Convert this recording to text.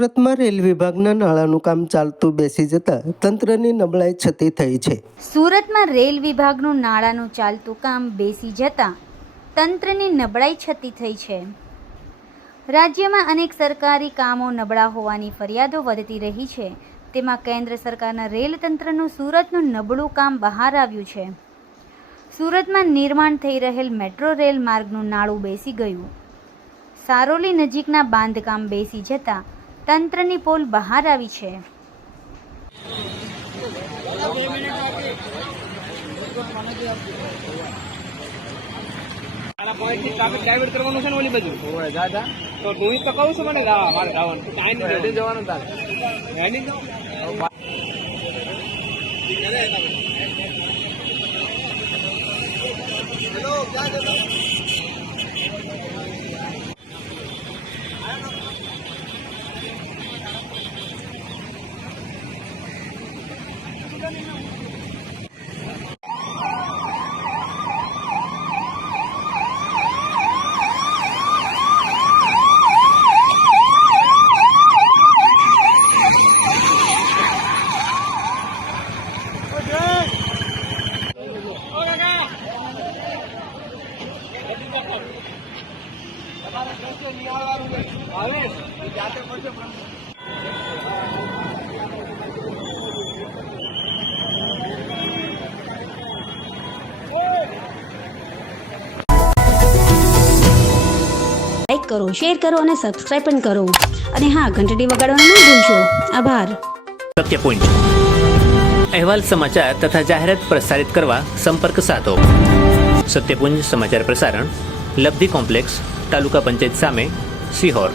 સુરતમાં રેલ વિભાગના નાળાનું કામ ચાલતું બેસી જતા તંત્રની નબળાઈ છતી થઈ છે. સુરતમાં રેલ વિભાગનું નાળાનું ચાલતું કામ બેસી જતા તંત્રની નબળાઈ છતી થઈ છે. રાજ્યમાં અનેક સરકારી કામો નબળા હોવાની ફરિયાદો વધતી રહી છે. તેમાં કેન્દ્ર સરકારના રેલ તંત્રનું સુરતનું નબળું કામ બહાર આવ્યું છે. સુરતમાં નિર્માણ થઈ રહેલ મેટ્રો રેલ માર્ગનું નાળું બેસી ગયું. સારોલી નજીકના બાંધકામ બેસી જતા તંત્રની પોલ બહાર આવી છે. ટ્રાફિક ડાયવર્ટ કરવાનું છે ને ઓલી બાજુ તો હું તો કહું છું મને મારે જવાનું ટાઈમ રેડી જવાનું તારે રેડી જાવ. હેલો ક્યાં જતો લાઈક કરો, શેર કરો અને સબસ્ક્રાઇબ પણ કરો. અને હા, ઘંટડી વગાડવાનું ન ભૂલશો. આભાર. સત્યપુંજ અહેવાલ, સમાચાર તથા જાહેરાત પ્રસારિત કરવા સંપર્ક સાધો. સત્યપુંજ સમાચાર પ્રસારણ, લબ્ધિ કોમ્પ્લેક્સ, તાલુકા પંચાયત સામે, સિહોર.